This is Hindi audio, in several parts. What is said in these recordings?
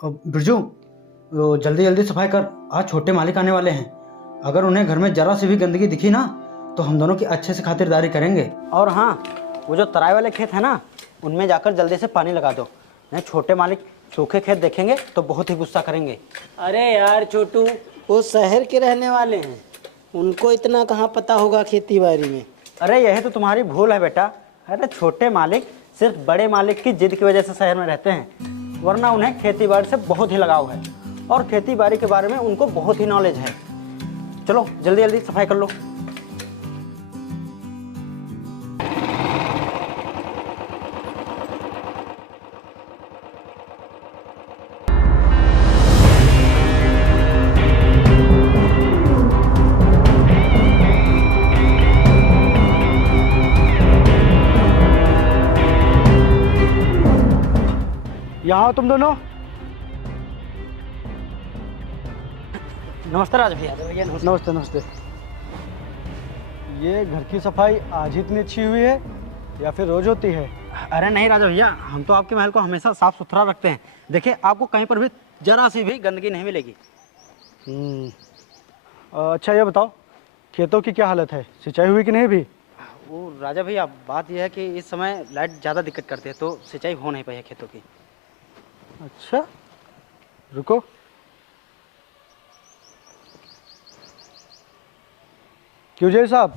बिरजू, जल्दी जल्दी सफाई कर, आज छोटे मालिक आने वाले हैं। अगर उन्हें घर में जरा सी भी गंदगी दिखी ना तो हम दोनों की अच्छे से खातिरदारी करेंगे। और हाँ, वो जो तराई वाले खेत है ना, उनमें जाकर जल्दी से पानी लगा दो, नहीं छोटे मालिक सूखे खेत देखेंगे तो बहुत ही गुस्सा करेंगे। अरे यार छोटू, वो शहर के रहने वाले हैं, उनको इतना कहाँ पता होगा खेती बाड़ी में। अरे यही तो तुम्हारी भूल है बेटा। अरे छोटे मालिक सिर्फ बड़े मालिक की जिद की वजह से शहर में रहते हैं, वरना उन्हें खेती बाड़ी से बहुत ही लगाव है और खेती बाड़ी के बारे में उनको बहुत ही नॉलेज है। चलो जल्दी जल्दी सफाई कर लो। यहाँ तुम दोनों। नमस्ते राज भैया। नमस्ते नमस्ते। ये घर की सफाई आज ही इतनी अच्छी हुई है या फिर रोज होती है? अरे नहीं राजा भैया, हम तो आपके महल को हमेशा साफ सुथरा रखते हैं। देखिए, आपको कहीं पर भी जरा सी भी गंदगी नहीं मिलेगी। अच्छा ये बताओ, खेतों की क्या हालत है? सिंचाई हुई कि नहीं भी? वो राजा भैया, बात यह है कि इस समय लाइट ज़्यादा दिक्कत करती है तो सिंचाई हो नहीं पाई है खेतों की। अच्छा रुको। क्यों जय साहब,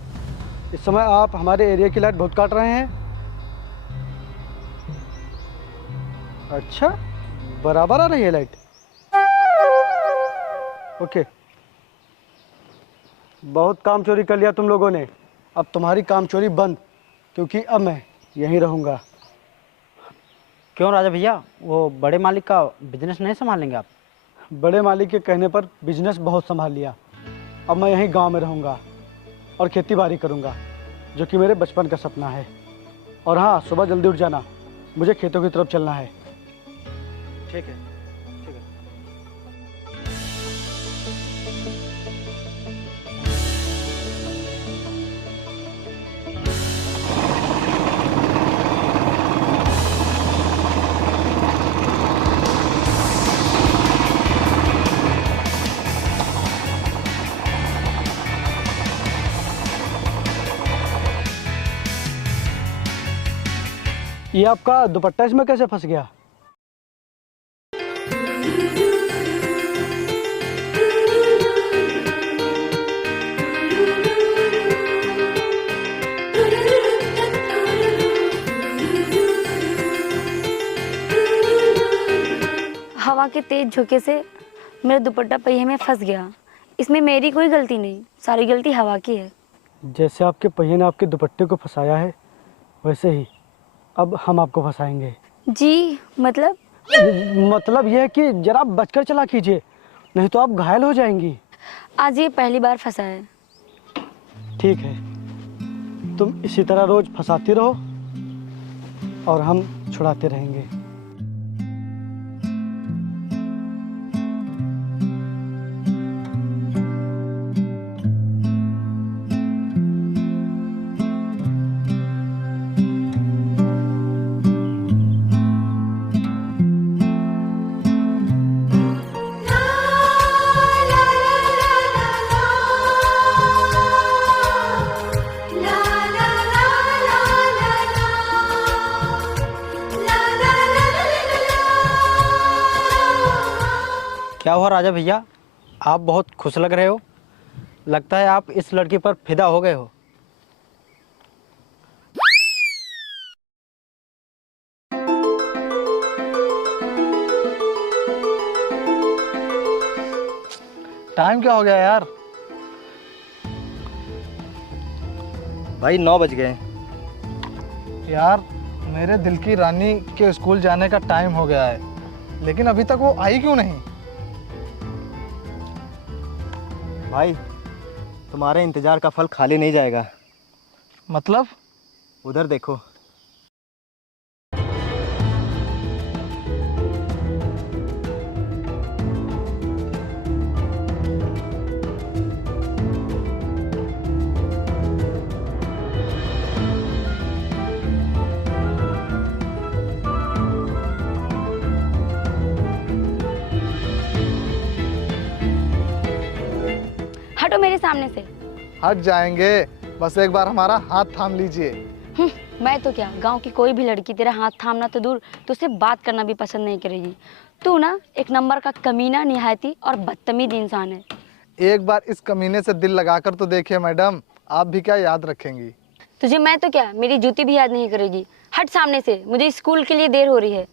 इस समय आप हमारे एरिया की लाइट बहुत काट रहे हैं। अच्छा, बराबर आ रही है लाइट? ओके, बहुत काम चोरी कर लिया तुम लोगों ने। अब तुम्हारी काम चोरी बंद, क्योंकि अब मैं यहीं रहूँगा। क्यों राजा भैया, वो बड़े मालिक का बिजनेस नहीं संभालेंगे आप? बड़े मालिक के कहने पर बिजनेस बहुत संभाल लिया। अब मैं यहीं गांव में रहूँगा और खेती बाड़ी करूँगा, जो कि मेरे बचपन का सपना है। और हाँ, सुबह जल्दी उठ जाना, मुझे खेतों की तरफ चलना है। ठीक है। ये आपका दुपट्टा इसमें कैसे फंस गया? हवा के तेज झोंके से मेरा दुपट्टा पहिए में फंस गया। इसमें मेरी कोई गलती नहीं, सारी गलती हवा की है। जैसे आपके पहिए ने आपके दुपट्टे को फंसाया है, वैसे ही अब हम आपको फंसाएंगे। जी मतलब? मतलब यह है कि जरा बचकर चला कीजिए, नहीं तो आप घायल हो जाएंगी। आज ये पहली बार फंसा है। ठीक है, तुम इसी तरह रोज फंसाती रहो और हम छुड़ाते रहेंगे। क्या हुआ राजा भैया, आप बहुत खुश लग रहे हो। लगता है आप इस लड़की पर फिदा हो गए हो। टाइम क्या हो गया यार? भाई 9 बज गए। यार मेरे दिल की रानी के स्कूल जाने का टाइम हो गया है, लेकिन अभी तक वो आई क्यों नहीं? भाई तुम्हारे इंतजार का फल खाली नहीं जाएगा। मतलब? उधर देखो। सामने से। हट जाएंगे, बस एक बार हमारा हाथ थाम लीजिए। मैं तो क्या, गांव की कोई भी लड़की तेरा हाथ थामना तो दूर, तुझसे बात करना भी पसंद नहीं करेगी। तू ना एक नंबर का कमीना, निहायती और बदतमीज इंसान है। एक बार इस कमीने से दिल लगाकर तो देखिए मैडम, आप भी क्या याद रखेंगी। तुझे मैं तो क्या, मेरी जूती भी याद नहीं करेगी। हट सामने से, मुझे स्कूल के लिए देर हो रही है।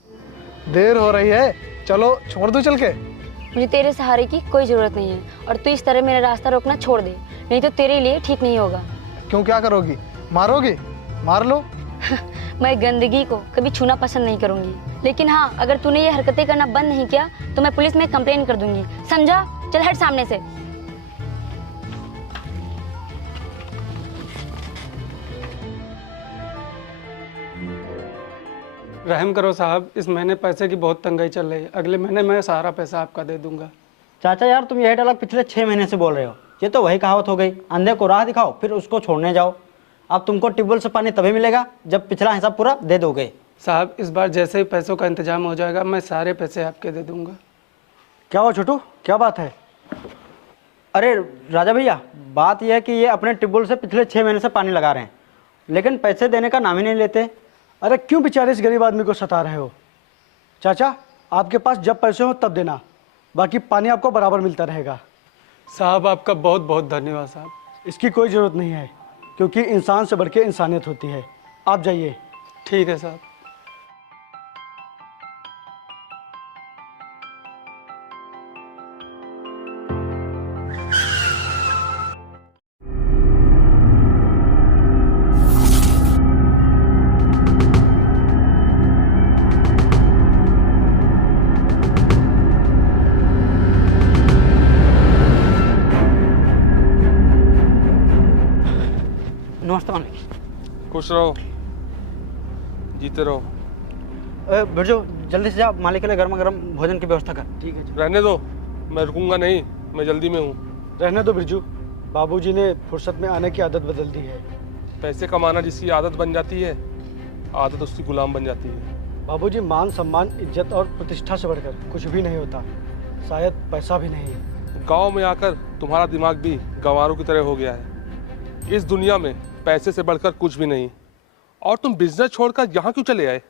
देर हो रही है, चलो छोड़ दो चल के। मुझे तेरे सहारे की कोई ज़रूरत नहीं है और तू इस तरह मेरा रास्ता रोकना छोड़ दे, नहीं तो तेरे लिए ठीक नहीं होगा। क्यों, क्या करोगी? मारोगी? मार लो। मैं गंदगी को कभी छूना पसंद नहीं करूंगी, लेकिन हाँ, अगर तूने ये हरकतें करना बंद नहीं किया तो मैं पुलिस में कंप्लेन कर दूंगी, समझा? चल हट सामने से। रहम करो साहब, इस महीने पैसे की बहुत तंगाई चल रही है। अगले महीने मैं सारा पैसा आपका दे दूंगा। चाचा यार, तुम यही डायलॉग पिछले 6 महीने से बोल रहे हो। ये तो वही कहावत हो गई, अंधे को राह दिखाओ फिर उसको छोड़ने जाओ। अब तुमको ट्यूबवेल से पानी तभी मिलेगा जब पिछला हिसाब पूरा दे दोगे। साहब, इस बार जैसे ही पैसों का इंतजाम हो जाएगा मैं सारे पैसे आपके दे दूंगा। क्या हुआ छोटू, क्या बात है? अरे राजा भैया, बात यह है कि ये अपने ट्यूबवेल से पिछले 6 महीने से पानी लगा रहे हैं, लेकिन पैसे देने का नाम ही नहीं लेते। अरे क्यों बेचारे इस गरीब आदमी को सता रहे हो? चाचा, आपके पास जब पैसे हो तब देना, बाकी पानी आपको बराबर मिलता रहेगा। साहब, आपका बहुत बहुत धन्यवाद साहब। इसकी कोई ज़रूरत नहीं है, क्योंकि इंसान से बढ़ के इंसानियत होती है। आप जाइए। ठीक है साहब। नमस्ते मालिक। खुश रहो, जीते रहो। बिरजू, जल्दी से जा, मालिक के लिए गर्मा गर्म भोजन की व्यवस्था कर। ठीक है। रहने दो, मैं रुकूंगा नहीं, मैं जल्दी में हूँ। रहने दो बिरजू, बाबूजी ने फुर्सत में आने की आदत बदल दी है। पैसे कमाना जिसकी आदत बन जाती है, आदत उसकी गुलाम बन जाती है। बाबूजी, मान सम्मान, इज्जत और प्रतिष्ठा से बढ़कर कुछ भी नहीं होता, शायद पैसा भी नहीं। गांव में आकर तुम्हारा दिमाग भी गंवारों की तरह हो गया है। इस दुनिया में पैसे से बढ़कर कुछ भी नहीं। और तुम बिजनेस छोड़कर यहाँ क्यों चले आए?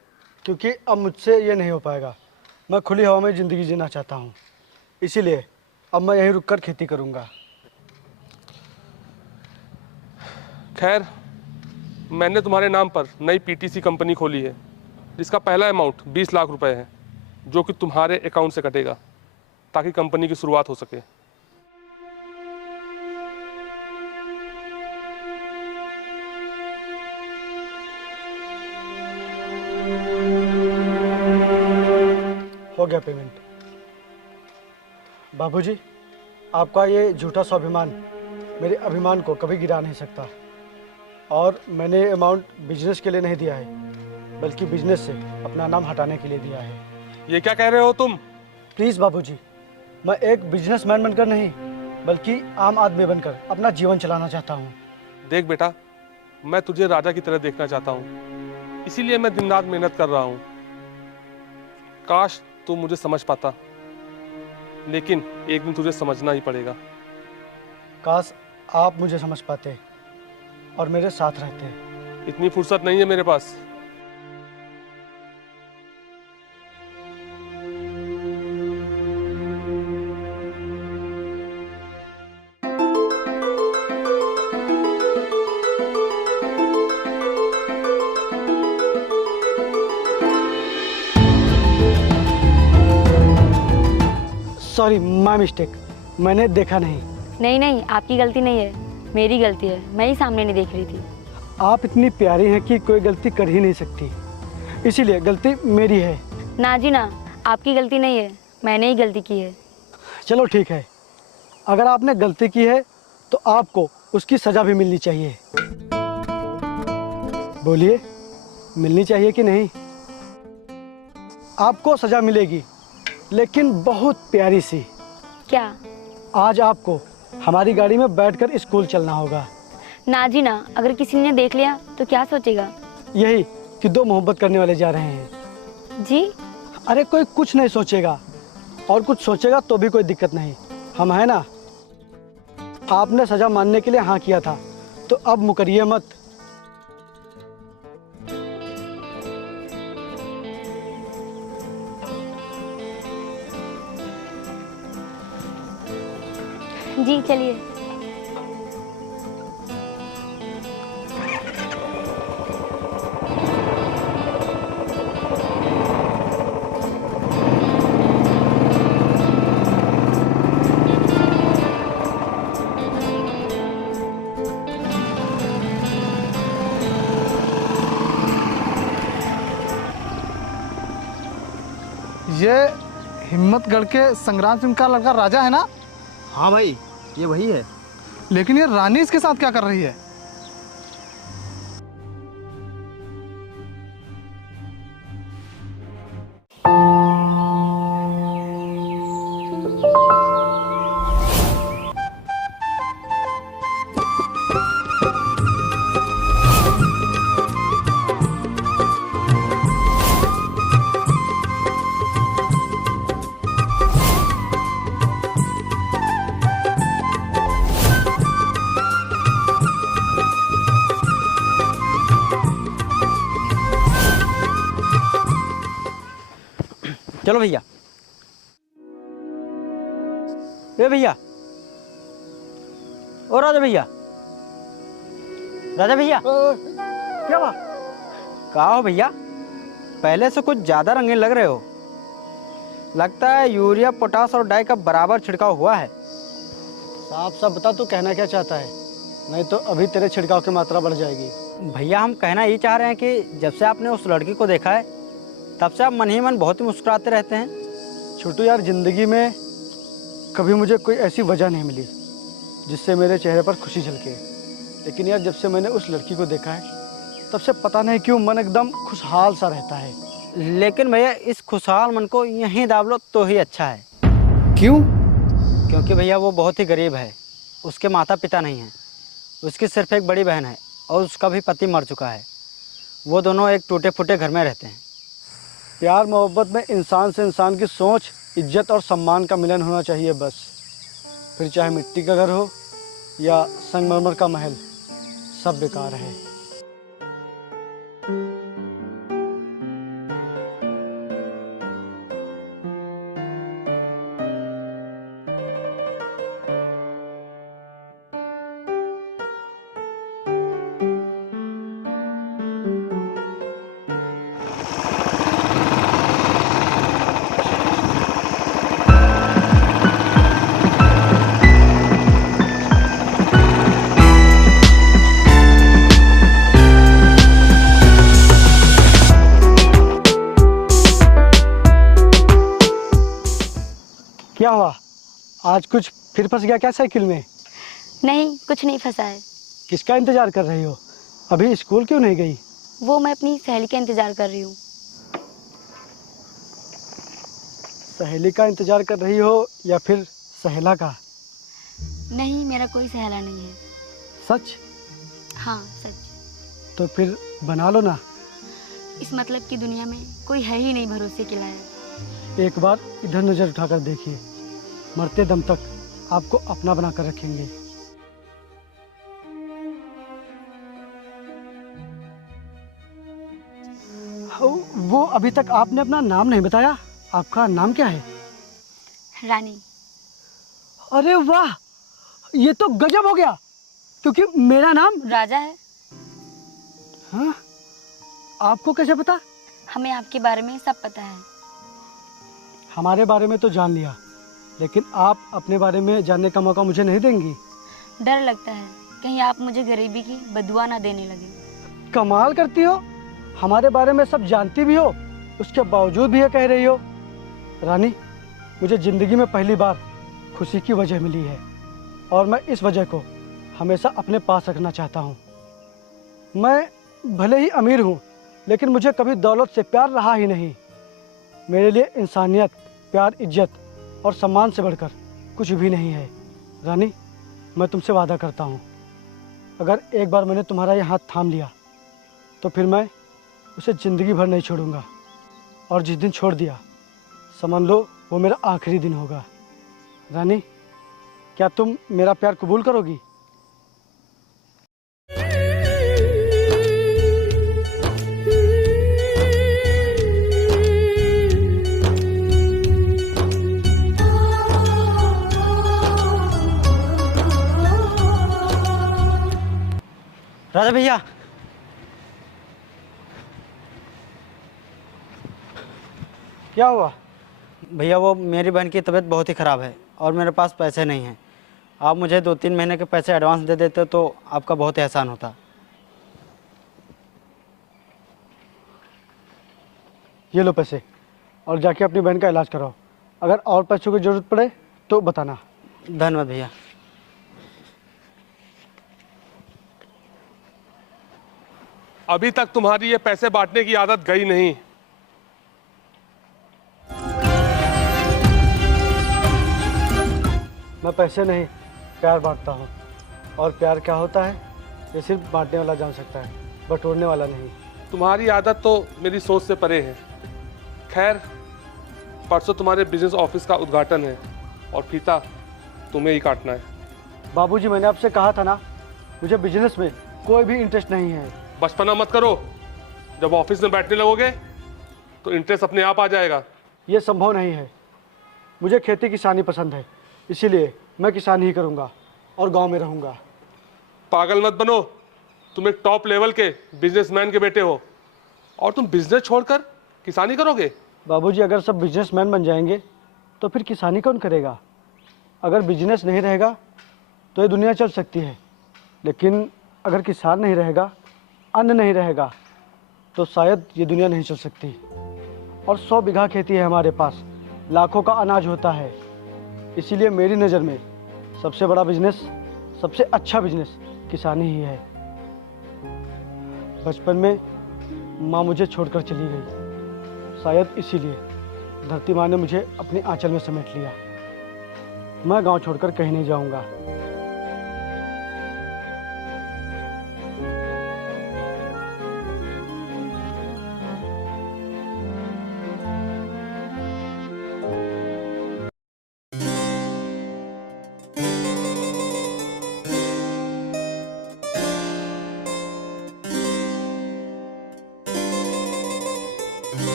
क्योंकि अब मुझसे ये नहीं हो पाएगा। मैं खुली हवा में ज़िंदगी जीना चाहता हूँ, इसीलिए अब मैं यहीं रुककर खेती करूँगा। खैर, मैंने तुम्हारे नाम पर नई पीटीसी कंपनी खोली है, जिसका पहला अमाउंट 20 लाख रुपए है, जो कि तुम्हारे अकाउंट से कटेगा ताकि कंपनी की शुरुआत हो सके। हो गया पेमेंट। बाबूजी, आपका ये झूठा स्वाभिमान मेरे अभिमान को कभी गिरा नहीं सकता। और मैंने अमाउंट बिजनेस के लिए नहीं दिया है, बल्कि बिजनेस से अपना नाम हटाने के लिए दिया है। ये क्या कह रहे हो तुम? प्लीज़ बाबूजी, मैं एक बिजनेसमैन बनकर नहीं, बल्कि आम आदमी बनकर अपना जीवन चलाना चाहता हूँ। देख बेटा, मैं तुझे राजा की तरह देखना चाहता हूँ, इसीलिए मैं दिन रात मेहनत कर रहा हूँ। काश तू मुझे समझ पाता, लेकिन एक दिन तुझे समझना ही पड़ेगा। काश आप मुझे समझ पाते और मेरे साथ रहते। इतनी फुर्सत नहीं है मेरे पास। सॉरी, माय मिस्टेक, मैंने देखा नहीं। नहीं नहीं, आपकी गलती नहीं है, मेरी गलती है। मैं ही सामने नहीं देख रही थी। आप इतनी प्यारी हैं कि कोई गलती कर ही नहीं सकती, इसीलिए गलती मेरी है। ना जी ना, आपकी गलती नहीं है, मैंने ही गलती की है। चलो ठीक है, अगर आपने गलती की है तो आपको उसकी सज़ा भी मिलनी चाहिए। बोलिए, मिलनी चाहिए कि नहीं? आपको सज़ा मिलेगी, लेकिन बहुत प्यारी सी। क्या? आज आपको हमारी गाड़ी में बैठकर स्कूल चलना होगा। ना जी ना, अगर किसी ने देख लिया तो क्या सोचेगा? यही कि दो मोहब्बत करने वाले जा रहे हैं। जी? अरे कोई कुछ नहीं सोचेगा, और कुछ सोचेगा तो भी कोई दिक्कत नहीं, हम हैं ना। आपने सजा मानने के लिए हाँ किया था, तो अब मुकरिए मत। जी चलिए। ये हिम्मतगढ़ के संग्राम सिंह का लड़का राजा है ना? हाँ भाई, ये वही है। लेकिन ये रानी इसके साथ क्या कर रही है? चलो भैया। ए भैया, ओ राजा भैया, राजा भैया, क्या हुआ? कहा हो भैया? पहले से कुछ ज़्यादा रंगीन लग रहे हो। लगता है यूरिया, पोटास और डाई का बराबर छिड़काव हुआ है। साफ साफ बता तू कहना क्या चाहता है, नहीं तो अभी तेरे छिड़काव की मात्रा बढ़ जाएगी। भैया हम कहना ये चाह रहे हैं कि जब से आपने उस लड़की को देखा है तब से आप मन ही मन बहुत ही मुस्कुराते रहते हैं। छोटू यार, ज़िंदगी में कभी मुझे कोई ऐसी वजह नहीं मिली जिससे मेरे चेहरे पर खुशी झलके, लेकिन यार जब से मैंने उस लड़की को देखा है तब से पता नहीं क्यों मन एकदम खुशहाल सा रहता है। लेकिन भैया इस खुशहाल मन को यहीं दाब लो तो ही अच्छा है। क्यों? क्योंकि भैया वो बहुत ही गरीब है, उसके माता पिता नहीं हैं, उसकी सिर्फ एक बड़ी बहन है और उसका भी पति मर चुका है। वो दोनों एक टूटे फूटे घर में रहते हैं। प्यार मोहब्बत में इंसान से इंसान की सोच, इज्जत और सम्मान का मिलन होना चाहिए बस। फिर चाहे मिट्टी का घर हो या संगमरमर का महल, सब बेकार है। क्या हुआ, आज कुछ फिर फंस गया क्या साइकिल में? नहीं, कुछ नहीं फंसा है। किसका इंतजार कर रही हो? अभी स्कूल क्यों नहीं गई? वो मैं अपनी सहेली का इंतजार कर रही हूँ। सहेली का इंतजार कर रही हो या फिर सहेला का? नहीं, मेरा कोई सहेला नहीं है। सच? हाँ सच। तो फिर बना लो ना। इस मतलब की दुनिया में कोई है ही नहीं भरोसे के लायक। एक बार इधर नजर उठाकर देखिए, मरते दम तक आपको अपना बना कर रखेंगे। वो अभी तक आपने अपना नाम नहीं बताया, आपका नाम क्या है? रानी। अरे वाह, ये तो गजब हो गया, क्योंकि मेरा नाम राजा है। हाँ, आपको कैसे पता? हमें आपके बारे में सब पता है। हमारे बारे में तो जान लिया, लेकिन आप अपने बारे में जानने का मौका मुझे नहीं देंगी? डर लगता है कहीं आप मुझे गरीबी की बदुआ ना देने लगे। कमाल करती हो, हमारे बारे में सब जानती भी हो, उसके बावजूद भी ये कह रही हो। रानी, मुझे ज़िंदगी में पहली बार खुशी की वजह मिली है और मैं इस वजह को हमेशा अपने पास रखना चाहता हूँ। मैं भले ही अमीर हूँ, लेकिन मुझे कभी दौलत से प्यार रहा ही नहीं। मेरे लिए इंसानियत, प्यार, इज्जत और सम्मान से बढ़कर कुछ भी नहीं है। रानी, मैं तुमसे वादा करता हूँ, अगर एक बार मैंने तुम्हारा ये हाथ थाम लिया तो फिर मैं उसे ज़िंदगी भर नहीं छोड़ूंगा, और जिस दिन छोड़ दिया समझ लो वो मेरा आखिरी दिन होगा। रानी, क्या तुम मेरा प्यार कबूल करोगी? राजा भैया, क्या हुआ? भैया वो मेरी बहन की तबीयत बहुत ही ख़राब है और मेरे पास पैसे नहीं हैं। आप मुझे 2-3 महीने के पैसे एडवांस दे देते तो आपका बहुत ही एहसान होता। ये लो पैसे और जाके अपनी बहन का इलाज कराओ। अगर और पैसों की ज़रूरत पड़े तो बताना। धन्यवाद भैया। अभी तक तुम्हारी ये पैसे बांटने की आदत गई नहीं। मैं पैसे नहीं, प्यार बांटता हूँ। और प्यार क्या होता है ये सिर्फ बांटने वाला जान सकता है, बटोरने वाला नहीं। तुम्हारी आदत तो मेरी सोच से परे है। खैर, परसों तुम्हारे बिजनेस ऑफिस का उद्घाटन है और फीता तुम्हें ही काटना है। बाबूजी, मैंने आपसे कहा था ना, मुझे बिजनेस में कोई भी इंटरेस्ट नहीं है। बचपना मत करो। जब ऑफिस में बैठने लगोगे तो इंटरेस्ट अपने आप आ जाएगा। ये संभव नहीं है। मुझे खेती किसानी पसंद है, इसीलिए मैं किसानी ही करूँगा और गांव में रहूँगा। पागल मत बनो। तुम एक टॉप लेवल के बिजनेसमैन के बेटे हो और तुम बिजनेस छोड़कर किसानी करोगे? बाबूजी, अगर सब बिजनेसमैन बन जाएंगे तो फिर किसानी कौन करेगा? अगर बिजनेस नहीं रहेगा तो ये दुनिया चल सकती है, लेकिन अगर किसान नहीं रहेगा, अन्न नहीं रहेगा, तो शायद ये दुनिया नहीं चल सकती। और 100 बीघा खेती है हमारे पास, लाखों का अनाज होता है। इसीलिए मेरी नज़र में सबसे बड़ा बिजनेस, सबसे अच्छा बिजनेस किसानी ही है। बचपन में माँ मुझे छोड़कर चली गई, शायद इसीलिए धरती माँ ने मुझे अपने आंचल में समेट लिया। मैं गांव छोड़कर कहीं नहीं जाऊंगा।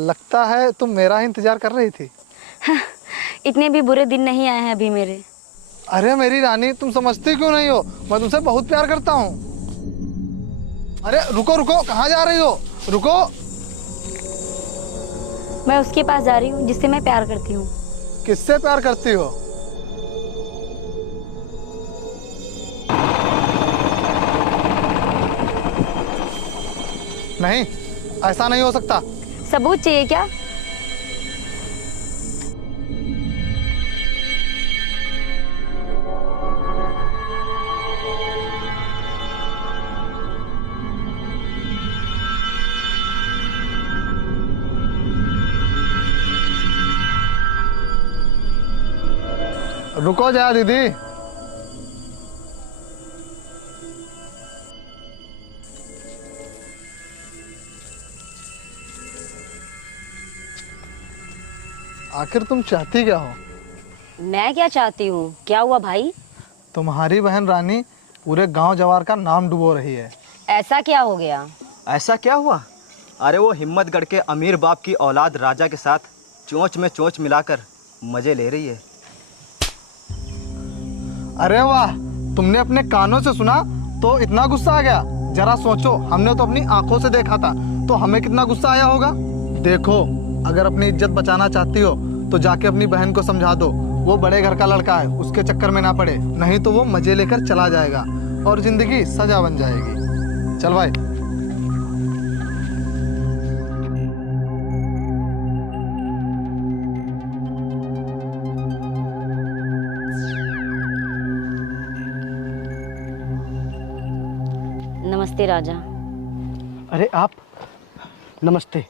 लगता है तुम मेरा ही इंतजार कर रही थी। इतने भी बुरे दिन नहीं आए हैं अभी मेरे। अरे मेरी रानी, तुम समझती क्यों नहीं हो? मैं तुमसे बहुत प्यार करता हूँ। अरे रुको रुको, कहाँ जा रही हो? रुको। मैं उसके पास जा रही हूँ जिससे मैं प्यार करती हूँ। किससे प्यार करती हो? नहीं, ऐसा नहीं हो सकता। सबूत चाहिए क्या? रुको जा दीदी। आखिर तुम चाहती क्या हो? मैं क्या चाहती हूँ? क्या हुआ भाई? तुम्हारी बहन रानी पूरे गांव जवार का नाम डुबो रही है। ऐसा क्या हो गया? ऐसा क्या हुआ? अरे वो हिम्मतगढ़ के अमीर बाप की औलाद राजा के साथ चोंच में चोंच मिलाकर मजे ले रही है। अरे वाह, तुमने अपने कानों से सुना तो इतना गुस्सा आ गया? जरा सोचो, हमने तो अपनी आंखों से देखा था, तो हमें कितना गुस्सा आया होगा। देखो, अगर अपनी इज्जत बचाना चाहती हो तो जाके अपनी बहन को समझा दो, वो बड़े घर का लड़का है, उसके चक्कर में ना पड़े, नहीं तो वो मजे लेकर चला जाएगा और जिंदगी सजा बन जाएगी। चल भाई। नमस्ते राजा। अरे आप, नमस्ते।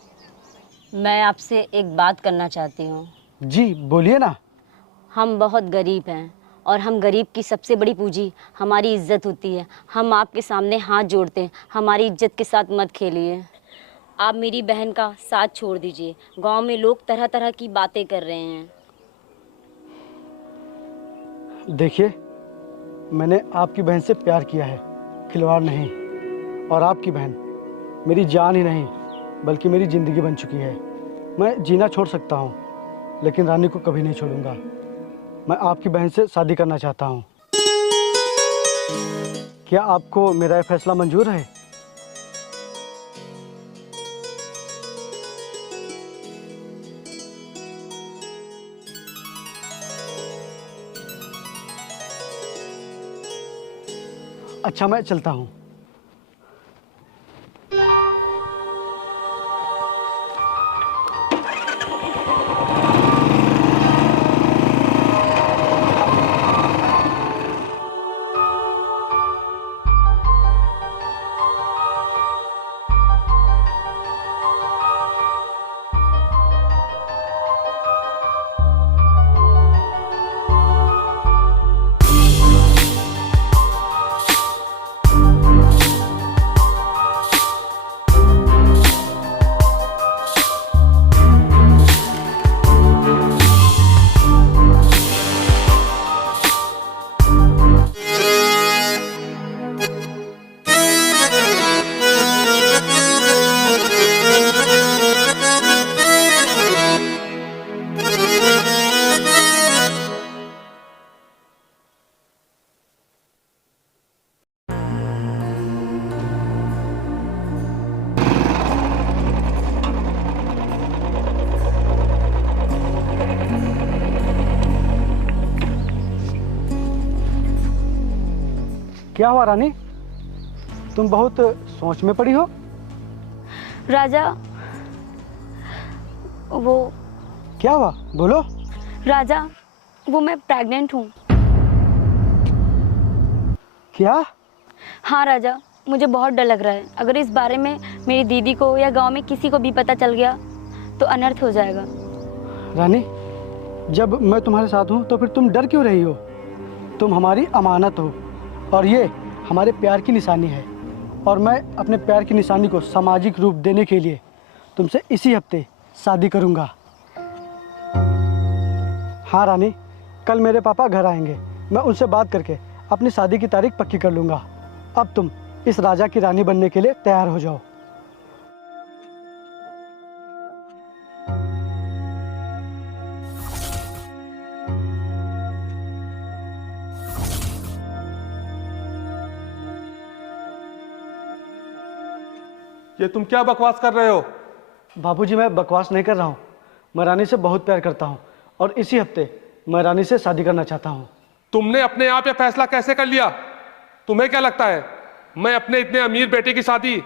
मैं आपसे एक बात करना चाहती हूँ। जी बोलिए ना। हम बहुत गरीब हैं और हम गरीब की सबसे बड़ी पूंजी हमारी इज्जत होती है। हम आपके सामने हाथ जोड़ते हैं, हमारी इज्जत के साथ मत खेलिए। आप मेरी बहन का साथ छोड़ दीजिए। गांव में लोग तरह तरह की बातें कर रहे हैं। देखिए, मैंने आपकी बहन से प्यार किया है, खिलवाड़ नहीं। और आपकी बहन मेरी जान ही नहीं बल्कि मेरी ज़िंदगी बन चुकी है। मैं जीना छोड़ सकता हूँ लेकिन रानी को कभी नहीं छोड़ूंगा। मैं आपकी बहन से शादी करना चाहता हूँ। क्या आपको मेरा यह फैसला मंजूर है? अच्छा, मैं चलता हूँ। क्या हुआ रानी, तुम बहुत सोच में पड़ी हो? राजा, वो क्या हुआ, बोलो। राजा, वो मैं प्रेग्नेंट हूँ। क्या? हाँ राजा, मुझे बहुत डर लग रहा है। अगर इस बारे में मेरी दीदी को या गांव में किसी को भी पता चल गया तो अनर्थ हो जाएगा। रानी, जब मैं तुम्हारे साथ हूँ तो फिर तुम डर क्यों रही हो? तुम हमारी अमानत हो और ये हमारे प्यार की निशानी है। और मैं अपने प्यार की निशानी को सामाजिक रूप देने के लिए तुमसे इसी हफ्ते शादी करूँगा। हाँ रानी, कल मेरे पापा घर आएंगे। मैं उनसे बात करके अपनी शादी की तारीख पक्की कर लूँगा। अब तुम इस राजा की रानी बनने के लिए तैयार हो जाओ। ये तुम क्या बकवास कर रहे हो? बाबूजी, मैं बकवास नहीं कर रहा हूँ। मैं रानी से बहुत प्यार करता हूँ और इसी हफ्ते मैं रानी से शादी करना चाहता हूँ। तुमने अपने आप ये फैसला कैसे कर लिया? तुम्हें क्या लगता है मैं अपने इतने अमीर बेटे की शादी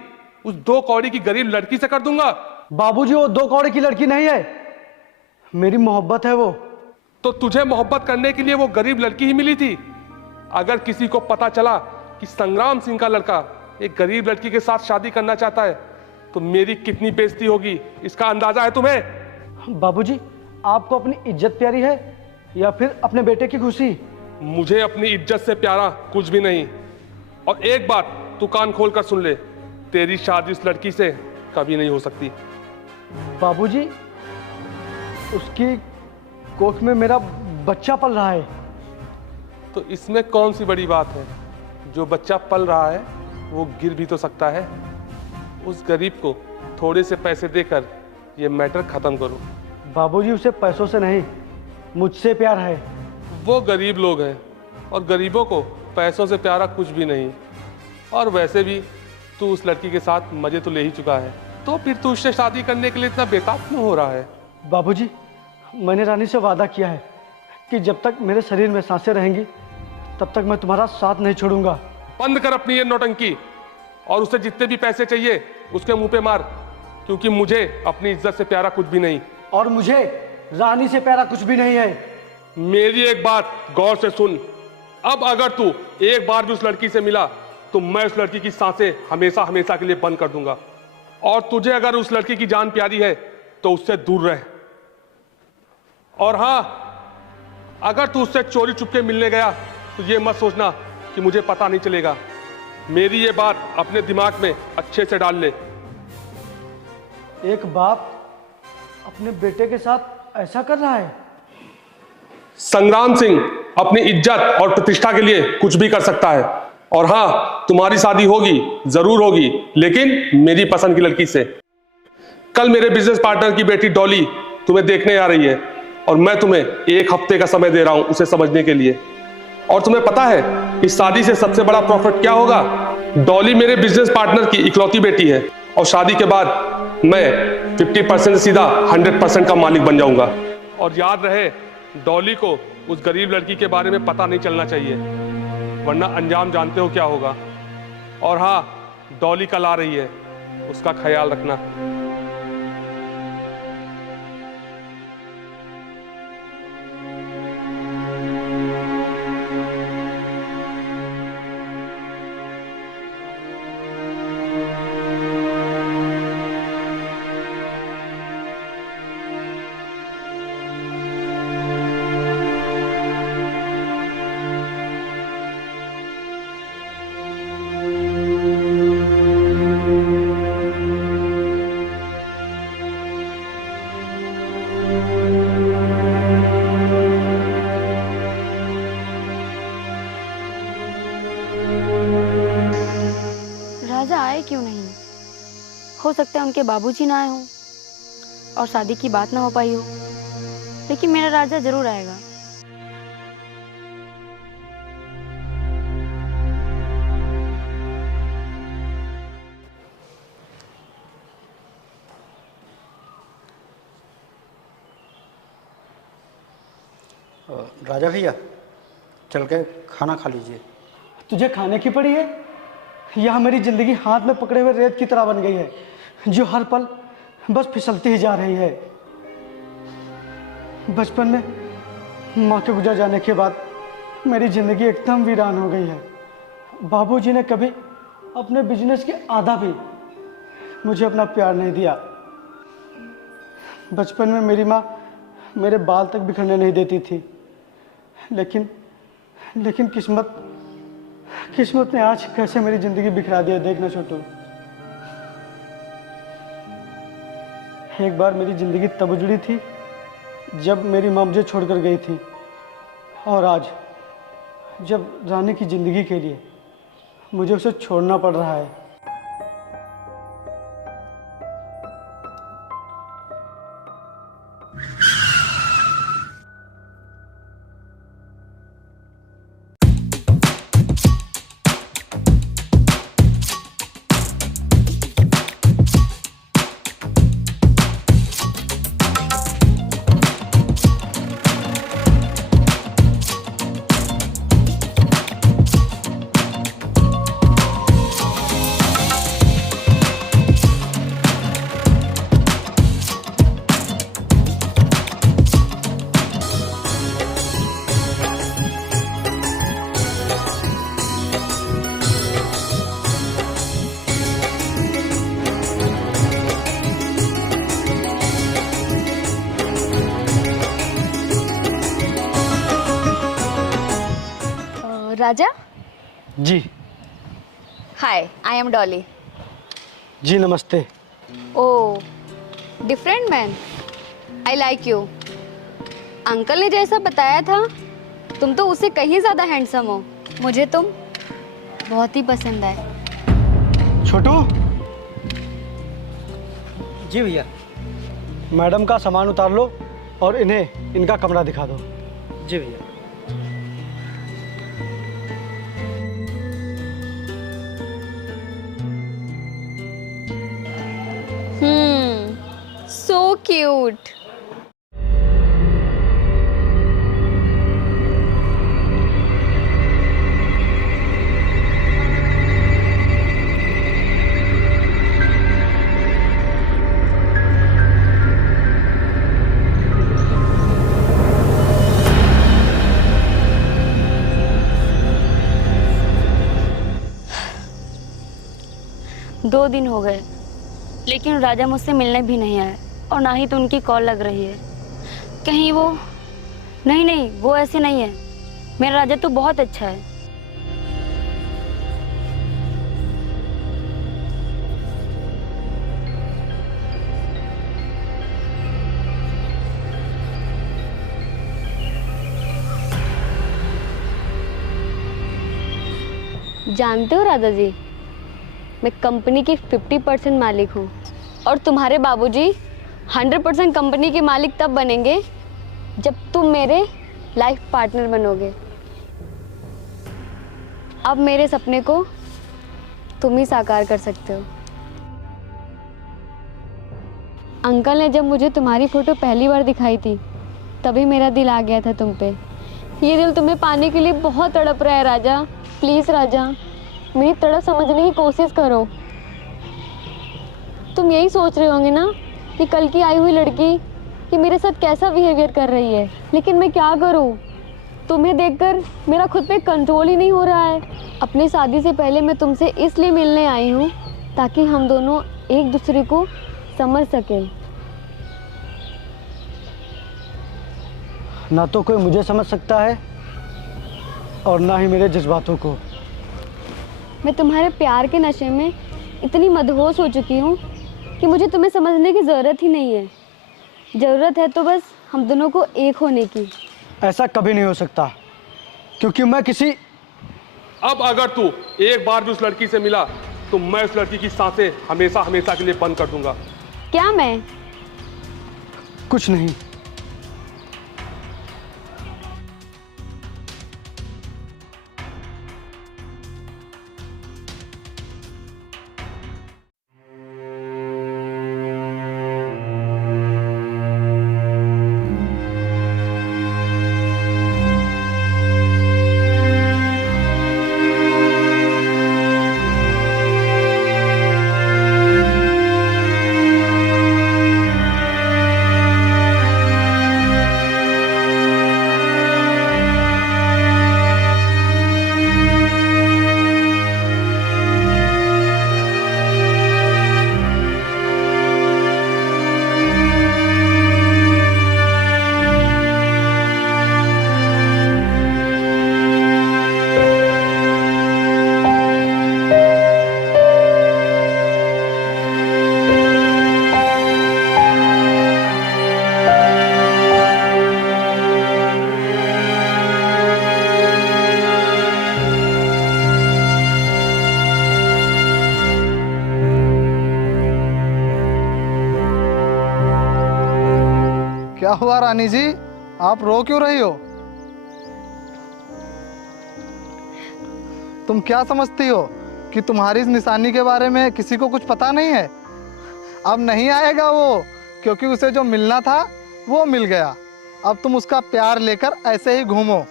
उस 2 कौड़ी की गरीब लड़की से कर दूंगा? बाबूजी, वो 2 कौड़ी की लड़की नहीं है, मेरी मोहब्बत है वो। तो तुझे मोहब्बत करने के लिए वो गरीब लड़की ही मिली थी? अगर किसी को पता चला कि संग्राम सिंह का लड़का एक गरीब लड़की के साथ शादी करना चाहता है तो मेरी कितनी बेइज्जती होगी, इसका अंदाजा है तुम्हें? बाबूजी, आपको अपनी इज्जत प्यारी है या फिर अपने बेटे की खुशी? मुझे अपनी इज्जत से प्यारा कुछ भी नहीं। और एक बात तू कान खोल कर सुन ले, तेरी शादी उस लड़की से कभी नहीं हो सकती। बाबूजी, उसकी कोख में मेरा बच्चा पल रहा है। तो इसमें कौन सी बड़ी बात है? जो बच्चा पल रहा है वो गिर भी तो सकता है। उस गरीब को थोड़े से पैसे देकर ये मैटर खत्म करो। बाबूजी, उसे पैसों से नहीं, मुझसे प्यार है। वो गरीब लोग हैं और गरीबों को पैसों से प्यारा कुछ भी नहीं। और वैसे भी तू उस लड़की के साथ मजे तो ले ही चुका है, तो फिर तू उससे शादी करने के लिए इतना बेताब क्यों हो रहा है? बाबूजी, मैंने रानी से वादा किया है कि जब तक मेरे शरीर में सांसें रहेंगी तब तक मैं तुम्हारा साथ नहीं छोड़ूंगा। बंद कर अपनी ये नौटंकी और उसे जितने भी पैसे चाहिए उसके मुंह पे मार, क्योंकि मुझे अपनी इज्जत से प्यारा कुछ भी नहीं। और मुझे रानी से प्यारा कुछ भी नहीं है। मेरी एक बात गौर से सुन, अब अगर तू एक बार भी उस लड़की से मिला तो मैं उस लड़की की सांसें हमेशा हमेशा के लिए बंद कर दूंगा। और तुझे अगर उस लड़की की जान प्यारी है तो उससे दूर रह। और हाँ, अगर तू उससे चोरी चुपके मिलने गया तो ये मत सोचना कि मुझे पता नहीं चलेगा। मेरी ये बात अपने दिमाग में अच्छे से डाल ले। एक बाप अपने बेटे के साथ ऐसा कर रहा है? संग्राम सिंह अपनी इज्जत और प्रतिष्ठा के लिए कुछ भी कर सकता है। और हाँ, तुम्हारी शादी होगी, जरूर होगी, लेकिन मेरी पसंद की लड़की से। कल मेरे बिजनेस पार्टनर की बेटी डॉली तुम्हें देखने आ रही है और मैं तुम्हें 1 हफ्ते का समय दे रहा हूं उसे समझने के लिए। और तुम्हें पता है इस शादी से सबसे बड़ा प्रॉफिट क्या होगा? डॉली मेरे बिजनेस पार्टनर की इकलौती बेटी है और शादी के बाद मैं 50% से सीधा 100% का मालिक बन जाऊंगा। और याद रहे, डॉली को उस गरीब लड़की के बारे में पता नहीं चलना चाहिए, वरना अंजाम जानते हो क्या होगा। और हाँ, डॉली कल आ रही है, उसका ख्याल रखना। राजा आए क्यों नहीं? हो सकता है उनके बाबूजी ना आए हों और शादी की बात ना हो पाई हो, लेकिन मेरा राजा जरूर आएगा। राजा भैया, चल के खाना खा लीजिए। तुझे खाने की पड़ी है? यह मेरी जिंदगी हाथ में पकड़े हुए रेत की तरह बन गई है, जो हर पल बस फिसलती ही जा रही है। बचपन में माँ के गुजर जाने के बाद मेरी जिंदगी एकदम वीरान हो गई है। बाबूजी ने कभी अपने बिजनेस के आधा भी मुझे अपना प्यार नहीं दिया। बचपन में मेरी माँ मेरे बाल तक बिखरने नहीं देती थी, लेकिन किस्मत ने आज कैसे मेरी जिंदगी बिखरा दिया। देखना छोटू, एक बार मेरी जिंदगी तब उजड़ी थी जब मेरी माँ मुझे छोड़कर गई थी, और आज जब रानी की जिंदगी के लिए मुझे उसे छोड़ना पड़ रहा है। राजा, जी हाय, आई एम डॉली। जी नमस्ते। Oh, different man, I like you. Uncle ने जैसा बताया था, तुम तो उससे कहीं ज़्यादा हैंडसम हो। मुझे तुम बहुत ही पसंद आए। छोटू, जी भैया। मैडम का सामान उतार लो और इन्हें इनका कमरा दिखा दो। जी भैया। So cute. दो दिन हो गए, लेकिन राजा मुझसे मिलने भी नहीं आए और ना ही तो उनकी कॉल लग रही है। कहीं वो नहीं, वो ऐसे नहीं है। मेरा राजा तो बहुत अच्छा है। जानते हो राजा जी, मैं कंपनी की 50% मालिक हूँ और तुम्हारे बाबूजी 100% कंपनी के मालिक तब बनेंगे जब तुम मेरे लाइफ पार्टनर बनोगे। अब मेरे सपने को तुम ही साकार कर सकते हो। अंकल ने जब मुझे तुम्हारी फोटो पहली बार दिखाई थी तभी मेरा दिल आ गया था तुम पे। ये दिल तुम्हें पाने के लिए बहुत तड़प रहा है राजा। प्लीज राजा, मेरी तड़प समझने की कोशिश करो। तुम यही सोच रहे होंगे ना कि कल की आई हुई लड़की कि मेरे साथ कैसा बिहेवियर कर रही है, लेकिन मैं क्या करूं? तुम्हें देखकर मेरा खुद पे कंट्रोल ही नहीं हो रहा है। अपनी शादी से पहले मैं तुमसे इसलिए मिलने आई हूँ ताकि हम दोनों एक दूसरे को समझ सकें। ना तो कोई मुझे समझ सकता है और ना ही मेरे जज्बातों को। मैं तुम्हारे प्यार के नशे में इतनी मदहोश हो चुकी हूँ कि मुझे तुम्हें समझने की ज़रूरत ही नहीं है। ज़रूरत है तो बस हम दोनों को एक होने की। ऐसा कभी नहीं हो सकता क्योंकि मैं किसी अब अगर तू एक बार भी उस लड़की से मिला तो मैं उस लड़की की सांसें हमेशा हमेशा के लिए बंद कर दूंगा। क्या मैं? कुछ नहीं। क्या हुआ रानी जी, आप रो क्यों रही हो? तुम क्या समझती हो कि तुम्हारी इस निशानी के बारे में किसी को कुछ पता नहीं है? अब नहीं आएगा वो, क्योंकि उसे जो मिलना था वो मिल गया। अब तुम उसका प्यार लेकर ऐसे ही घूमो।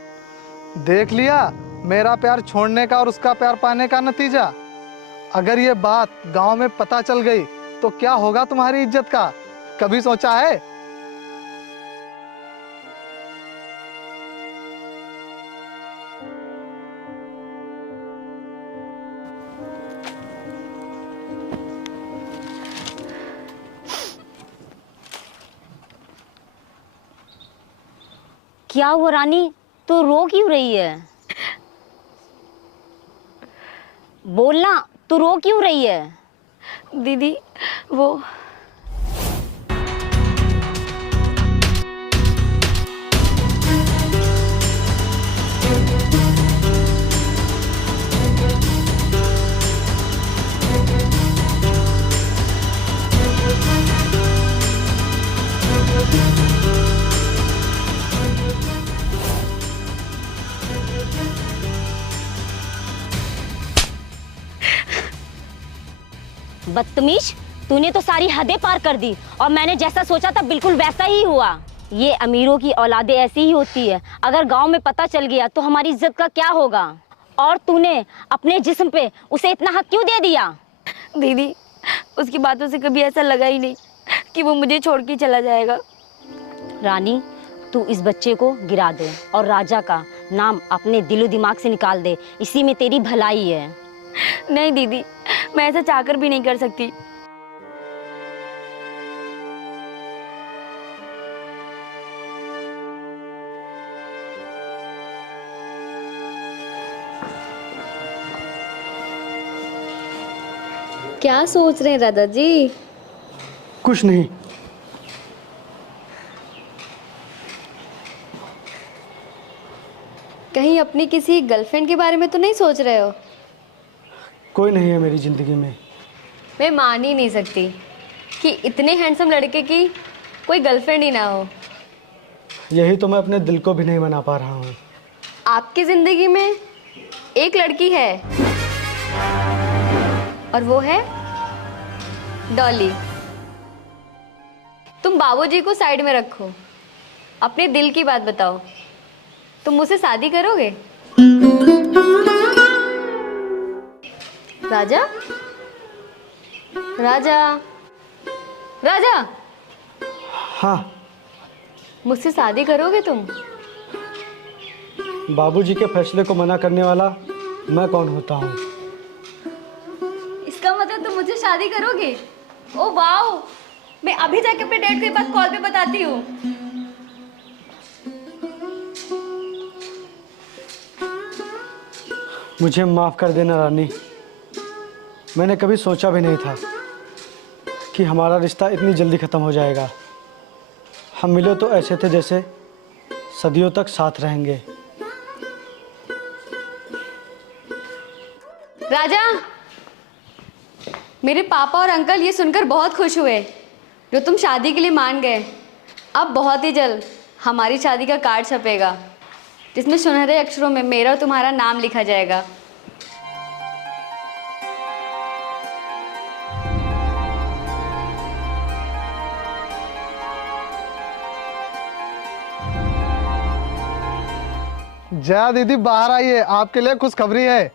देख लिया मेरा प्यार छोड़ने का और उसका प्यार पाने का नतीजा। अगर ये बात गांव में पता चल गई तो क्या होगा तुम्हारी इज्जत का? कभी सोचा है? क्या हुआ रानी, तू रो क्यों रही है? बोलना, तू रो क्यों रही है? दीदी वो बदतमीज, तूने तो सारी हदें पार कर दी और मैंने जैसा सोचा था बिल्कुल वैसा ही हुआ। ये अमीरों की औलादें ऐसी ही होती है। अगर गांव में पता चल गया तो हमारी इज्जत का क्या होगा? और तूने अपने जिस्म पे उसे इतना हक क्यों दे दिया? दीदी उसकी बातों से कभी ऐसा लगा ही नहीं कि वो मुझे छोड़ के चला जाएगा। रानी, तू इस बच्चे को गिरा दे और राजा का नाम अपने दिलो दिमाग से निकाल दे। इसी में तेरी भलाई है। नहीं दीदी, मैं ऐसा चाहकर भी नहीं कर सकती। क्या सोच रहे हैं राधा जी? कुछ नहीं। कहीं अपनी किसी गर्लफ्रेंड के बारे में तो नहीं सोच रहे हो? कोई नहीं है मेरी ज़िंदगी में। मैं मान ही नहीं सकती कि इतने हैंडसम लड़के की कोई गर्लफ्रेंड ही ना हो। यही तो मैं अपने दिल को भी नहीं मना पा रहा हूँ। आपकी ज़िंदगी में एक लड़की है और वो है डॉली। तुम बाबूजी को साइड में रखो, अपने दिल की बात बताओ, तुम मुझसे शादी करोगे? राजा, राजा, राजा, हाँ, मुझसे शादी करोगे तुम? बाबूजी के फैसले को मना करने वाला मैं कौन होता हूँ? इसका मतलब तुम मुझसे शादी करोगे? ओ वाओ, मैं अभी जाके अपने डैड के पास कॉल पे बताती हूँ। मुझे माफ़ कर देना रानी, मैंने कभी सोचा भी नहीं था कि हमारा रिश्ता इतनी जल्दी ख़त्म हो जाएगा। हम मिले तो ऐसे थे जैसे सदियों तक साथ रहेंगे। राजा, मेरे पापा और अंकल ये सुनकर बहुत खुश हुए जो तुम शादी के लिए मान गए। अब बहुत ही जल्द हमारी शादी का कार्ड छपेगा जिसमें सुनहरे अक्षरों में मेरा और तुम्हारा नाम लिखा जाएगा। जया दीदी बाहर आइए, आपके लिए खुशखबरी है।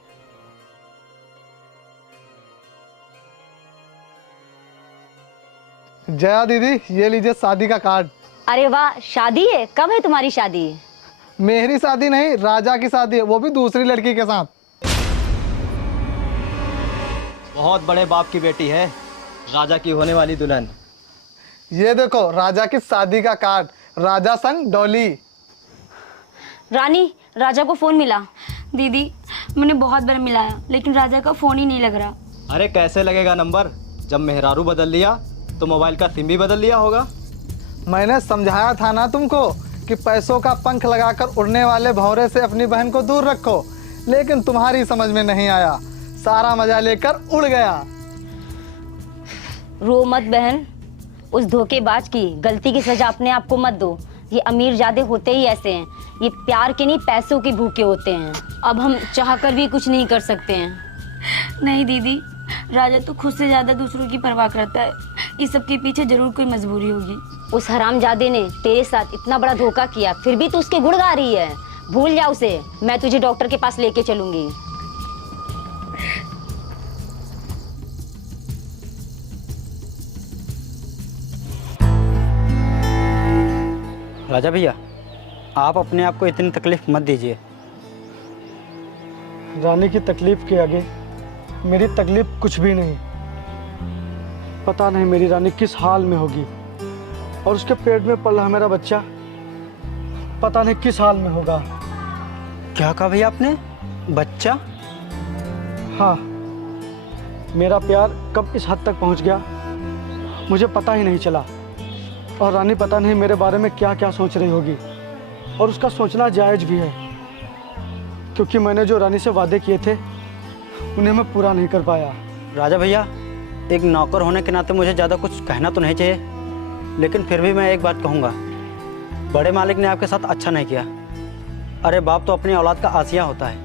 जया दीदी, ये लीजिए शादी का कार्ड। अरे वाह, शादी है? कब है तुम्हारी शादी? मेरी शादी नहीं, राजा की शादी है, वो भी दूसरी लड़की के साथ। बहुत बड़े बाप की बेटी है, राजा की होने वाली दुल्हन। ये देखो राजा की शादी का कार्ड, राजा संग डॉली। रानी, राजा को फोन मिला? दीदी, मैंने बहुत बार मिलाया लेकिन राजा का फ़ोन ही नहीं लग रहा। अरे कैसे लगेगा नंबर? जब मेहरारू बदल लिया तो मोबाइल का सिम भी बदल लिया होगा। मैंने समझाया था ना तुमको कि पैसों का पंख लगाकर उड़ने वाले भौरे से अपनी बहन को दूर रखो, लेकिन तुम्हारी समझ में नहीं आया, सारा मजा लेकर उड़ गया। रो मत बहन, उस धोखेबाज की गलती की सजा अपने आप को मत दो। ये अमीर ज़्यादा होते ही ऐसे हैं, ये प्यार के नहीं पैसों के भूखे होते हैं। अब हम चाहकर भी कुछ नहीं कर सकते हैं। नहीं दीदी, राजा तो खुद से ज़्यादा दूसरों की परवाह करता है। इस सब के पीछे जरूर कोई मजबूरी होगी। उस हरामजादे ने तेरे साथ इतना बड़ा धोखा किया, फिर भी तू उसके गुण गा रही है। भूल जा उसे, मैं तुझे डॉक्टर के पास लेके चलूंगी। राजा भैया, आप अपने आप को इतनी तकलीफ मत दीजिए। रानी की तकलीफ के आगे मेरी तकलीफ कुछ भी नहीं। पता नहीं मेरी रानी किस हाल में होगी, और उसके पेट में पल रहा मेरा बच्चा पता नहीं किस हाल में होगा। क्या कहा भैया आपने? बच्चा? हाँ, मेरा प्यार कब इस हद तक पहुंच गया मुझे पता ही नहीं चला। और रानी पता नहीं मेरे बारे में क्या क्या सोच रही होगी, और उसका सोचना जायज़ भी है, क्योंकि मैंने जो रानी से वादे किए थे उन्हें मैं पूरा नहीं कर पाया। राजा भैया, एक नौकर होने के नाते मुझे ज़्यादा कुछ कहना तो नहीं चाहिए, लेकिन फिर भी मैं एक बात कहूँगा, बड़े मालिक ने आपके साथ अच्छा नहीं किया। अरे बाप तो अपनी औलाद का आसिया होता है,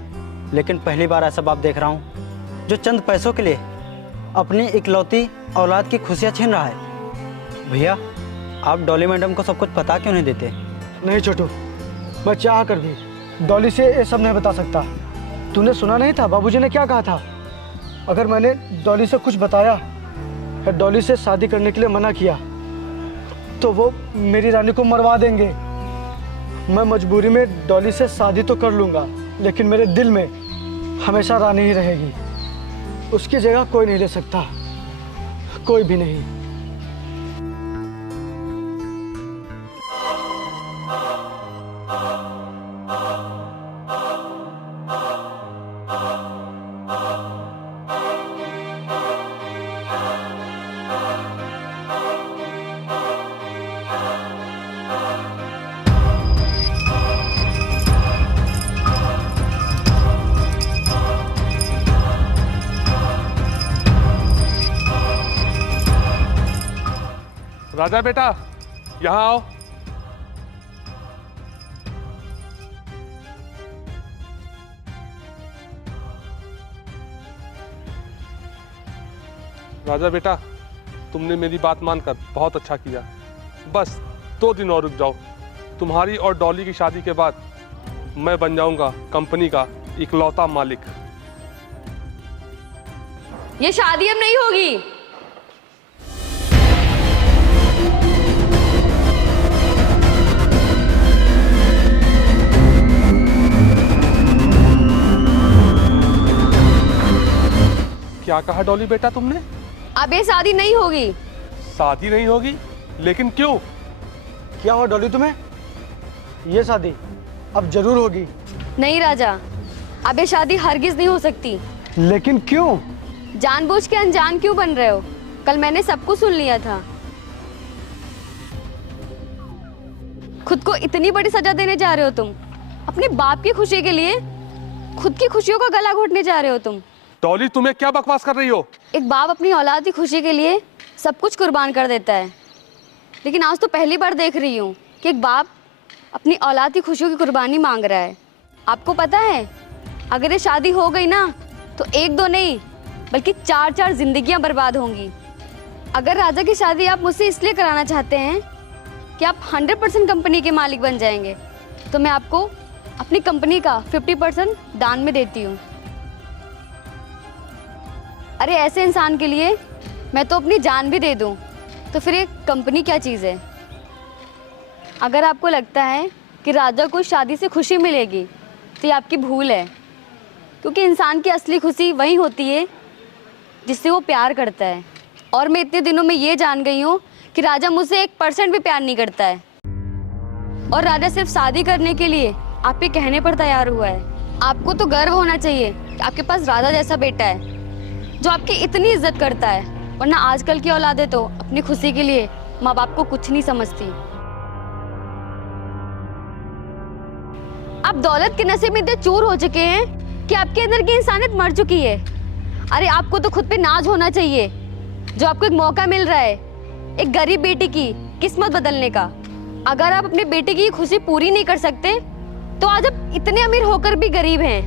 लेकिन पहली बार ऐसा बाप देख रहा हूँ जो चंद पैसों के लिए अपनी इकलौती औलाद की खुशियाँ छीन रहा है। भैया, आप डॉली मैडम को सब कुछ बता क्यों नहीं देते? नहीं छोटू, मैं चाह कर भी डॉली से ये सब नहीं बता सकता। तूने सुना नहीं था बाबूजी ने क्या कहा था? अगर मैंने डॉली से कुछ बताया या डॉली से शादी करने के लिए मना किया तो वो मेरी रानी को मरवा देंगे। मैं मजबूरी में डॉली से शादी तो कर लूँगा, लेकिन मेरे दिल में हमेशा रानी ही रहेगी। उसकी जगह कोई नहीं ले सकता, कोई भी नहीं। राजा बेटा, यहाँ आओ। राजा बेटा, तुमने मेरी बात मानकर बहुत अच्छा किया। बस 2 दिन और रुक जाओ। तुम्हारी और डॉली की शादी के बाद मैं बन जाऊंगा कंपनी का इकलौता मालिक। ये शादी अब नहीं होगी। क्या कहा डॉली बेटा तुमने? अब ये शादी नहीं होगी। शादी नहीं होगी? लेकिन क्यों? क्या हुआ डॉली तुम्हें? ये शादी अब जरूर होगी। नहीं राजा, अब ये शादी हरगिज नहीं हो सकती। लेकिन क्यों? जानबूझ के अनजान क्यों बन रहे हो? कल मैंने सब कुछ सुन लिया था। खुद को इतनी बड़ी सजा देने जा रहे हो तुम। अपने बाप की खुशी के लिए खुद की खुशियों का गला घोटने जा रहे हो तुम। डॉली, तुम्हें क्या बकवास कर रही हो? एक बाप अपनी औलाद की खुशी के लिए सब कुछ कुर्बान कर देता है, लेकिन आज तो पहली बार देख रही हूँ कि एक बाप अपनी औलाद की खुशियों की कुर्बानी मांग रहा है। आपको पता है, अगर ये शादी हो गई ना तो 1-2 नहीं बल्कि 4-4 जिंदगियां बर्बाद होंगी। अगर राजा की शादी आप मुझसे इसलिए कराना चाहते हैं कि आप 100% कंपनी के मालिक बन जाएंगे, तो मैं आपको अपनी कंपनी का 50% दान में देती हूँ। अरे ऐसे इंसान के लिए मैं तो अपनी जान भी दे दूँ, तो फिर ये कंपनी क्या चीज़ है? अगर आपको लगता है कि राजा को शादी से खुशी मिलेगी तो ये आपकी भूल है, क्योंकि इंसान की असली खुशी वही होती है जिससे वो प्यार करता है। और मैं इतने दिनों में ये जान गई हूँ कि राजा मुझसे 1% भी प्यार नहीं करता है, और राजा सिर्फ शादी करने के लिए आपके कहने पर तैयार हुआ है। आपको तो गर्व होना चाहिए कि आपके पास राजा जैसा बेटा है जो आपकी इतनी इज्जत करता है, वरना आजकल की औलादें तो अपनी खुशी के लिए माँ बाप को कुछ नहीं समझती। आप दौलत के नशे में इतने चूर हो चुके हैं कि आपके अंदर की इंसानियत मर चुकी है। अरे आपको तो खुद पे नाज होना चाहिए जो आपको एक मौका मिल रहा है एक गरीब बेटी की किस्मत बदलने का। अगर आप अपने बेटे की खुशी पूरी नहीं कर सकते तो आज आप इतने अमीर होकर भी गरीब हैं।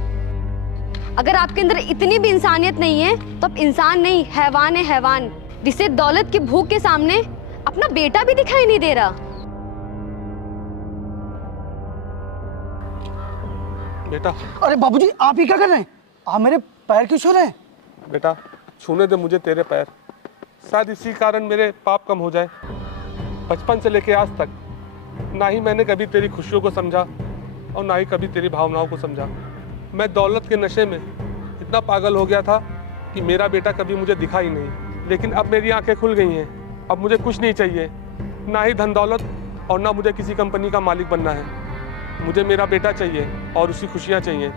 अगर आपके अंदर इतनी भी इंसानियत नहीं है तो आप इंसान नहीं, हैवान है, हैवान, जिसे दौलत की भूख के सामने अपना बेटा भी दिखाई नहीं दे रहा। बेटा। अरे बाबूजी, आप ही क्या कर रहे हैं? आप मेरे पैर क्यों छू रहे हैं? बेटा, छूने दे मुझे तेरे पैर। शायद इसी कारण मेरे पाप कम हो जाए। बचपन से लेके आज तक ना ही मैंने कभी तेरी खुशियों को समझा और ना ही कभी तेरी भावनाओं को समझा। मैं दौलत के नशे में इतना पागल हो गया था कि मेरा बेटा कभी मुझे दिखा ही नहीं। लेकिन अब मेरी आंखें खुल गई हैं। अब मुझे कुछ नहीं चाहिए, ना ही धन दौलत और ना मुझे किसी कंपनी का मालिक बनना है। मुझे मेरा बेटा चाहिए और उसकी खुशियाँ चाहिए।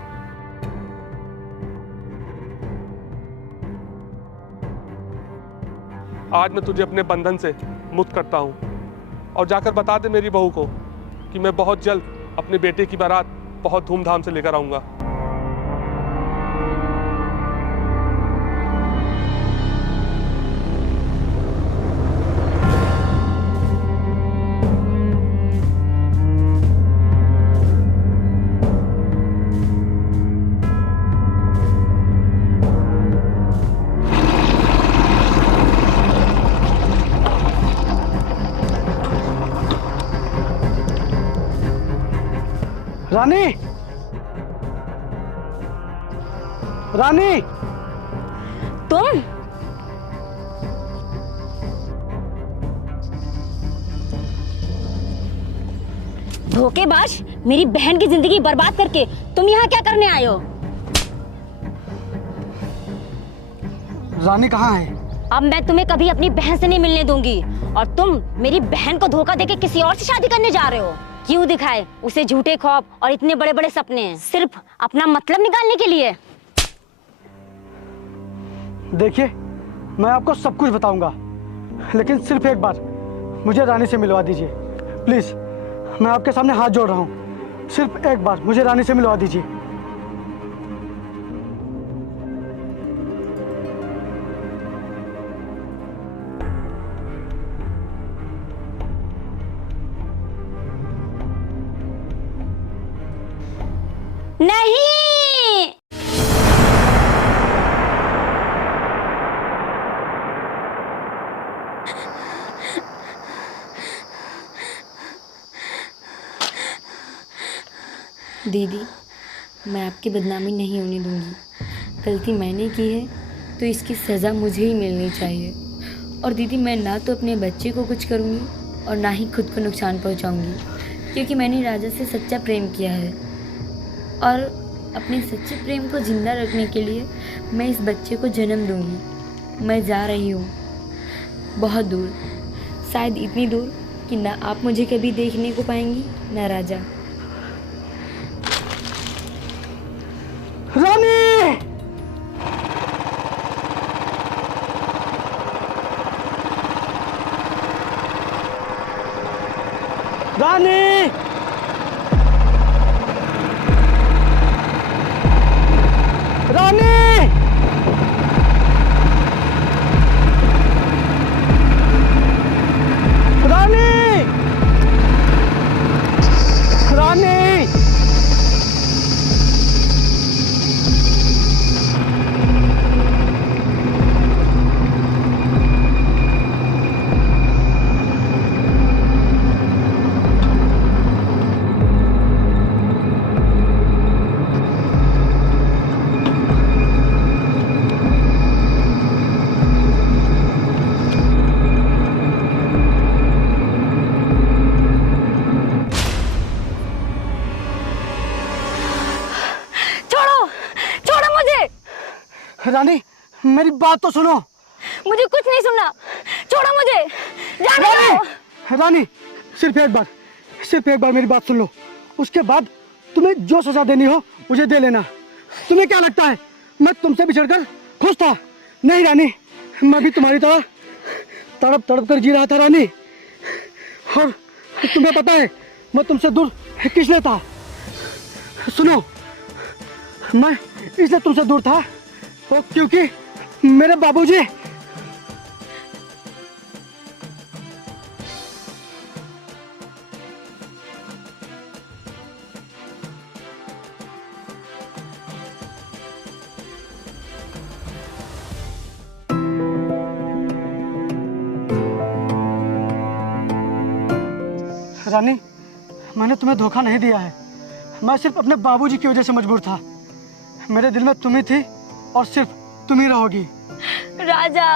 आज मैं तुझे अपने बंधन से मुक्त करता हूँ और जाकर बता दे मेरी बहू को कि मैं बहुत जल्द अपने बेटे की बारात बहुत धूमधाम से लेकर आऊँगा। रानी, रानी, तुम? धोखेबाज, मेरी बहन की जिंदगी बर्बाद करके तुम यहाँ क्या करने आए हो? रानी कहाँ है? अब मैं तुम्हें कभी अपनी बहन से नहीं मिलने दूंगी, और तुम मेरी बहन को धोखा देके किसी और से शादी करने जा रहे हो। क्यों दिखाए उसे झूठे ख्वाब और इतने बड़े बड़े सपने, सिर्फ अपना मतलब निकालने के लिए? देखिए, मैं आपको सब कुछ बताऊंगा, लेकिन सिर्फ एक बार मुझे रानी से मिलवा दीजिए प्लीज। मैं आपके सामने हाथ जोड़ रहा हूँ, सिर्फ एक बार मुझे रानी से मिलवा दीजिए। नहीं। दीदी, मैं आपकी बदनामी नहीं होने दूंगी। गलती मैंने की है तो इसकी सज़ा मुझे ही मिलनी चाहिए। और दीदी, मैं ना तो अपने बच्चे को कुछ करूँगी और ना ही खुद को नुकसान पहुँचाऊँगी, क्योंकि मैंने राजा से सच्चा प्रेम किया है। और अपने सच्चे प्रेम को ज़िंदा रखने के लिए मैं इस बच्चे को जन्म दूँगी। मैं जा रही हूँ बहुत दूर, शायद इतनी दूर कि ना आप मुझे कभी देखने को पाएंगी ना राजा। रानी! रानी! रानी! रानी! रानी! रानी, मेरी बात तो सुनो। मुझे कुछ नहीं सुनना, छोड़ो मुझे, जाने दो। रानी, सिर्फ एक बार मेरी बात सुन लो। उसके बाद तुम्हें जो सजा देनी हो मुझे दे लेना। तुम्हें क्या लगता है मैं तुमसे बिछड़कर खुश था? नहीं रानी, मैं भी तुम्हारी तरह तड़प तड़प कर जी रहा था रानी। और तुम्हें पता है मैं तुमसे दूर किस लिए था? सुनो, मैं इसलिए तुमसे दूर था क्योंकि मेरे बाबूजी रानी, मैंने तुम्हें धोखा नहीं दिया है। मैं सिर्फ अपने बाबूजी की वजह से मजबूर था। मेरे दिल में तुम ही थी और सिर्फ तुम ही रहोगी। राजा,